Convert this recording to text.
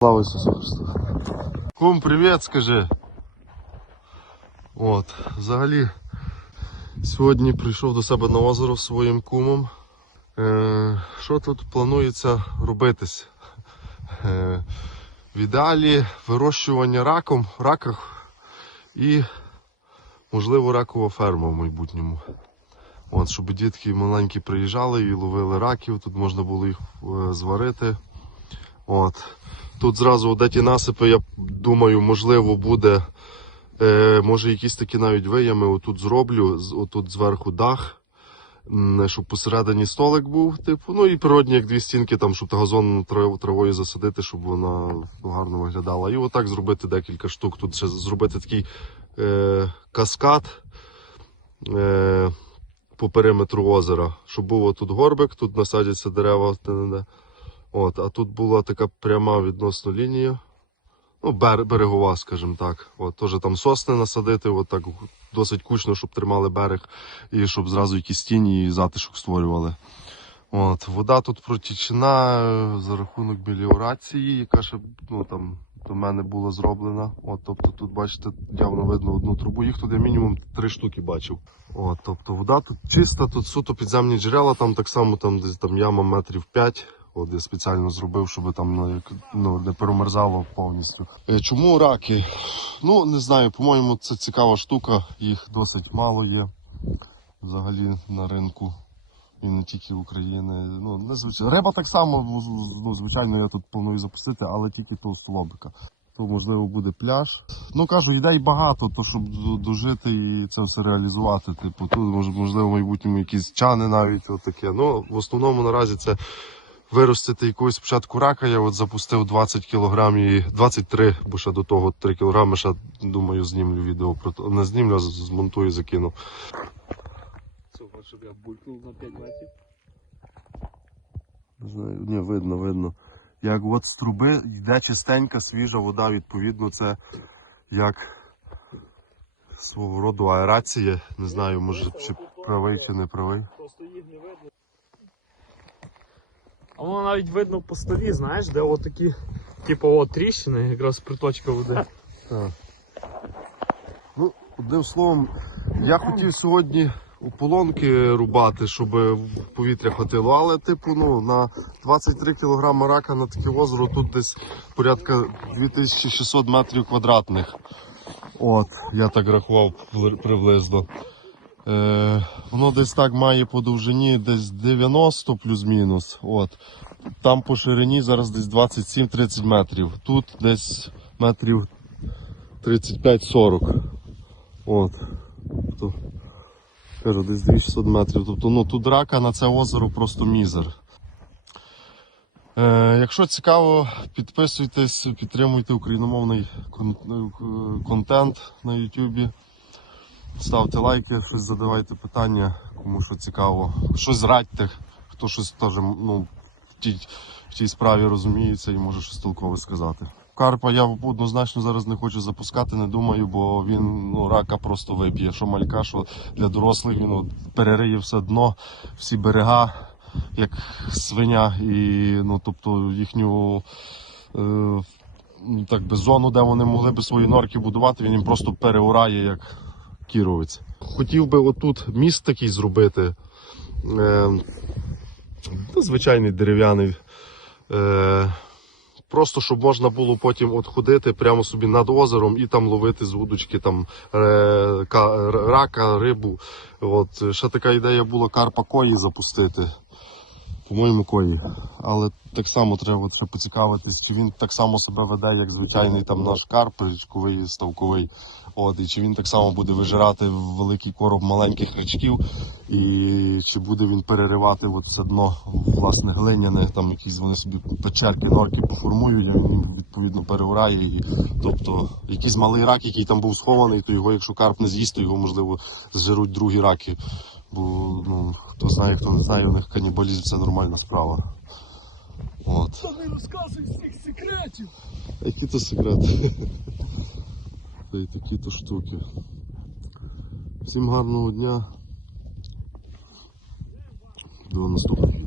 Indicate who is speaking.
Speaker 1: Слава Ісусу Христу. Кум, привіт, скажи. От, взагалі, сьогодні прийшов до себе на озеро з своїм кумом. Е, що тут планується робитись? Е, в вирощування раком, раках і, можливо, ракова ферма в майбутньому. От, щоб дітки маленькі приїжджали і ловили раків, тут можна було їх е, зварити. От. Тут зразу ті насипи, я думаю, можливо, буде. Е, може, якісь такі навіть виями отут зроблю, отут зверху дах, щоб посередині столик був, типу, ну і природні, як дві стінки, там, щоб газон трав- травою засадити, щоб вона гарно виглядала. І отак зробити декілька штук. Тут ще зробити такий е, каскад. Е, по периметру озера, щоб був тут горбик, тут насадяться дерева. От, а тут була така пряма відносно лінія. Ну, берегова, скажімо так. От, теж там сосни насадити, от так досить кучно, щоб тримали берег, і щоб зразу якісь тіні і затишок створювали. От, вода тут протічена е, за рахунок меліорації, яка ще ну, там, до мене була зроблена. От, тобто тут, бачите, явно видно одну трубу. Їх тут я мінімум три штуки бачив. От, тобто вода тут чиста, тут суто підземні джерела, там так само там, десь там яма метрів 5. От я спеціально зробив, щоб там ну, ну, не перемерзало повністю. Е, Чому раки? Ну, не знаю, по-моєму, це цікава штука, їх досить мало є взагалі на ринку. І не тільки України. Ну, незвичайно. Риба так само, ну, звичайно, я тут планую запустити, але тільки толстолобика. То можливо буде пляж. Ну кажу, ідей багато, то щоб дожити і це все реалізувати. Типу, тут мож- можливо в майбутньому якісь чани навіть отаке. Ну, в основному наразі це виростити якогось спочатку рака. Я от запустив 20 кг і 23, бо ще до того 3 кг, ще думаю, знімлю відео про то. Не знімлю, а змонтую, закину.
Speaker 2: Цього, щоб я булькнув на 5 метрів.
Speaker 1: Не знаю, ні, видно, видно. Як от з труби йде чистенька, свіжа вода, відповідно, це як свого роду аерація. Не знаю, може чи правий, чи не правий.
Speaker 2: Просто їх не видно. А воно навіть видно по столі, знаєш, де отакі, типу, от тріщини, якраз приточка води.
Speaker 1: Ну, одним словом, я хотів сьогодні ополонки рубати, щоб повітря хватило, але типу, ну, на 23 кг рака на таке озеро тут десь порядка 2600 метрів квадратних. От, я так рахував приблизно. Е, воно десь так має по довжині десь 90 плюс-мінус. От. Там по ширині зараз десь 27-30 метрів. Тут десь метрів 35-40. От. Тобто, десь 2600 метрів. Тобто, ну тут рака на це озеро просто мізер. Е, якщо цікаво, підписуйтесь, підтримуйте україномовний е, контент на YouTube. Ставте лайки, щось задавайте питання, кому що цікаво. Щось радьте, хто щось теж ну, в, тій, в тій справі розуміється і може щось толкове сказати. Карпа я однозначно зараз не хочу запускати, не думаю, бо він ну, рака просто виб'є. Що малька, що для дорослих він от, перериє все дно, всі берега, як свиня, і ну, тобто їхню. Е, ну, так би зону, де вони могли би свої норки будувати, він їм просто переурає як кіровець. Хотів би отут міст такий зробити. Е, ну, звичайний дерев'яний. Е, просто щоб можна було потім от ходити прямо собі над озером і там ловити з удочки там е, ка- рака, рибу. От, ще така ідея була карпа кої запустити. По-моєму, кої. Але так само треба ще поцікавитись, чи він так само себе веде, як звичайний там наш карп, річковий, ставковий. От, і чи він так само буде вижирати великий короб маленьких рачків, і чи буде він переривати от це дно, власне, глиняне, там якісь вони собі печерки, норки поформують, він відповідно переурає. І, тобто якийсь малий рак, який там був схований, то його, якщо карп не з'їсть, то його можливо зжируть другі раки. Бо ну, хто знає, хто не знає, у них канібалізм це нормальна справа. От.
Speaker 2: Та не розказуй всіх секретів!
Speaker 1: Які то секрети? Та й такі то штуки. Всім гарного дня. До наступного.